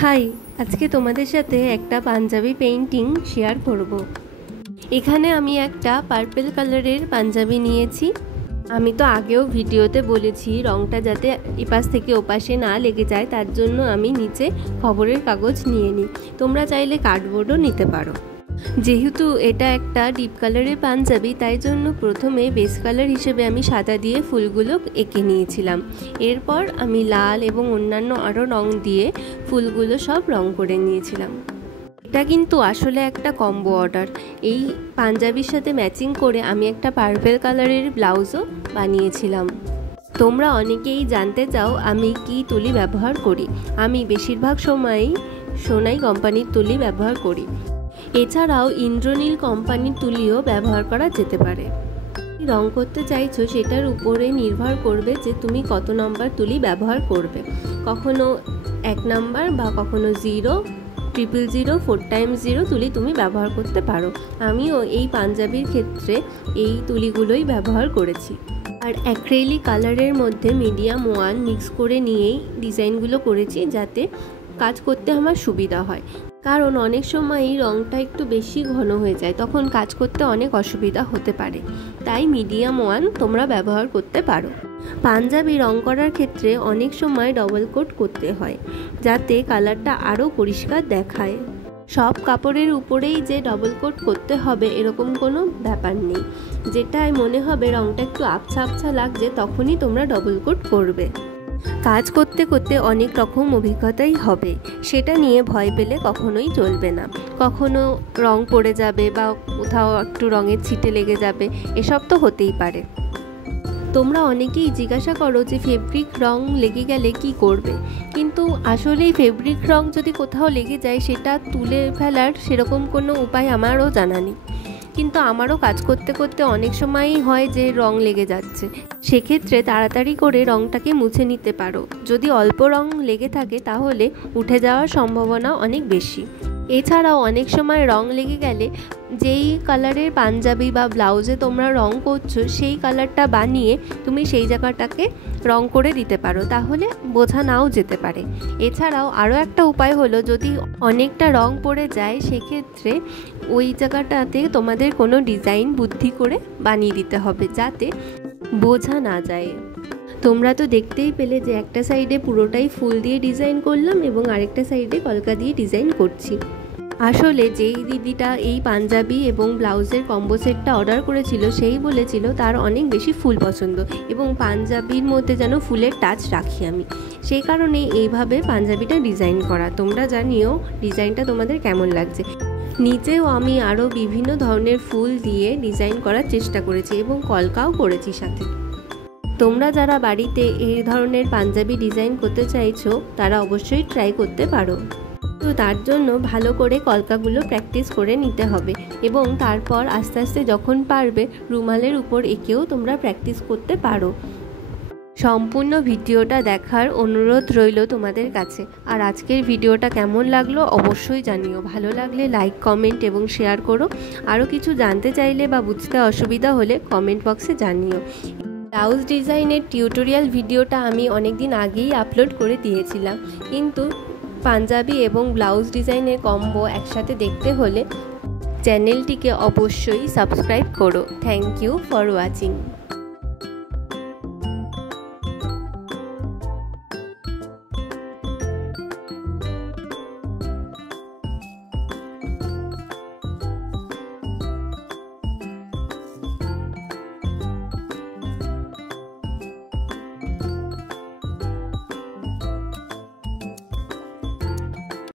High, আজকে তোমাদের সাথে একটা পাঞ্জাবি পেইন্টিং শেয়ার করব। এখানে আমি একটা পার্পল কালারের পাঞ্জাবি নিয়েছি। আমি তো আগেও ভিডিওতে বলেছি রঙটা যাতে এপাশ থেকে ওপাশে না লেগে যায়, তার জন্য আমি নিচে খবরের কাগজ নিয়ে নিই। তোমরা চাইলে কার্ডবোর্ডও নিতে পারো। যেহেতু এটা একটা ডিপ কালারের পাঞ্জাবি, তাই জন্য প্রথমে বেস কালার হিসেবে আমি সাদা দিয়ে ফুলগুলো এঁকে নিয়েছিলাম। এরপর আমি লাল এবং অন্যান্য আরও রং দিয়ে ফুলগুলো সব রং করে নিয়েছিলাম। এটা কিন্তু আসলে একটা কম্বো অর্ডার। এই পাঞ্জাবির সাথে ম্যাচিং করে আমি একটা পার্পল কালারের ব্লাউজও বানিয়েছিলাম। তোমরা অনেকেই জানতে চাও আমি কি তুলি ব্যবহার করি। আমি বেশিরভাগ সময়ই সোনাই কোম্পানির তুলি ব্যবহার করি। এছাড়াও ইন্দ্রনীল কোম্পানির তুলিও ব্যবহার করা যেতে পারে। রং করতে চাইছো সেটার উপরে নির্ভর করবে যে তুমি কত নম্বর তুলি ব্যবহার করবে। কখনো 1 নাম্বার বা কখনো 0, 000, 4x0 তুলি তুমি ব্যবহার করতে পারো। আমিও এই পাঞ্জাবির ক্ষেত্রে এই তুলিগুলোই ব্যবহার করেছি। আর অ্যাক্রিলিক কালারের মধ্যে মিডিয়াম 1 মিক্স করে নিয়েই ডিজাইনগুলো করেছি, যাতে কাজ করতে আমার সুবিধা হয়। কারণ অনেক সময়ই রঙটা একটু বেশি ঘন হয়ে যায়, তখন কাজ করতে অনেক অসুবিধা হতে পারে। তাই মিডিয়াম 1 তোমরা ব্যবহার করতে পারো। পাঞ্জাবি রং করার ক্ষেত্রে অনেক সময় ডবল কোট করতে হয়, যাতে কালারটা আরও পরিষ্কার দেখায়। সব কাপড়ের উপরেই যে ডবল কোট করতে হবে এরকম কোনো ব্যাপার নেই। যেটাই মনে হবে রঙটা একটু আবছা আবছা লাগছে, তখনই তোমরা ডবল কোট করবে। কাজ করতে করতে অনেক রকম অভিজ্ঞতাই হবে, সেটা নিয়ে ভয় পেলে কখনোই চলবে না। কখনো রং পড়ে যাবে বা কোথাও একটু রঙের ছিটে লেগে যাবে, এসব তো হতেই পারে। তোমরা অনেকেই জিজ্ঞাসা করো যে ফেব্রিক রং লেগে গেলে কি করবে, কিন্তু আসলে এই ফেব্রিক রং যদি কোথাও লেগে যায় সেটা তুলে ফেলার সেরকম কোনো উপায় আমারও জানা নেই। কিন্তু আমারও কাজ করতে করতে অনেক সময়ই হয় যে রং লেগে যাচ্ছে। সেক্ষেত্রে তাড়াতাড়ি করে রংটাকে মুছে নিতে পারো। যদি অল্প রং লেগে থাকে তাহলে উঠে যাওয়ার সম্ভাবনা অনেক বেশি। এছাড়াও অনেক সময় রং লেগে গেলে যেই কালারের পাঞ্জাবি বা ব্লাউজে তোমরা রং করছো সেই কালারটা বানিয়ে তুমি সেই জায়গাটাকে রং করে দিতে পারো, তাহলে বোঝা নাও যেতে পারে। এছাড়াও আরও একটা উপায় হলো, যদি অনেকটা রং পড়ে যায় সেক্ষেত্রে ওই জায়গাটাতে তোমাদের কোনো ডিজাইন বুদ্ধি করে বানিয়ে দিতে হবে, যাতে বোঝা না যায়। তোমরা তো দেখতেই পেলে যে একটা সাইডে পুরোটাই ফুল দিয়ে ডিজাইন করলাম এবং আরেকটা সাইডে কলকা দিয়ে ডিজাইন করছি। আসলে যেই দিদিটা এই পাঞ্জাবি এবং ব্লাউজের কম্বো সেটটা অর্ডার করেছিল সেই বলেছিল তার অনেক বেশি ফুল পছন্দ এবং পাঞ্জাবির মধ্যে যেন ফুলের টাচ রাখি আমি, সেই কারণে এইভাবে পাঞ্জাবিটা ডিজাইন করা। তোমরা জানিও ডিজাইনটা তোমাদের কেমন লাগছে। নিচেও আমি আরও বিভিন্ন ধরনের ফুল দিয়ে ডিজাইন করার চেষ্টা করেছি এবং কলকাও করেছি সাথে। তোমরা যারা বাড়িতে এই ধরনের পাঞ্জাবি ডিজাইন করতে চাইছো তারা অবশ্যই ট্রাই করতে পারো। তো তার জন্য ভালো করে কলকাগুলো প্র্যাকটিস করে নিতে হবে এবং তারপর আস্তে আস্তে যখন পারবে রুমালের উপর এঁকেও তোমরা প্র্যাকটিস করতে পারো। সম্পূর্ণ ভিডিওটা দেখার অনুরোধ রইল তোমাদের কাছে। আর আজকের ভিডিওটা কেমন লাগলো অবশ্যই জানিও। ভালো লাগলে লাইক, কমেন্ট এবং শেয়ার করো। আরও কিছু জানতে চাইলে বা বুঝতে অসুবিধা হলে কমেন্ট বক্সে জানিও। ব্লাউজ ডিজাইনের টিউটোরিয়াল ভিডিওটা আমি অনেক দিন আগেই আপলোড করে দিয়েছিলাম, কিন্তু পাঞ্জাবি এবং ব্লাউজ ডিজাইনের কম্বো একসাথে দেখতে হলে চ্যানেলটিকে অবশ্যই সাবস্ক্রাইব করো। Thank you for watching.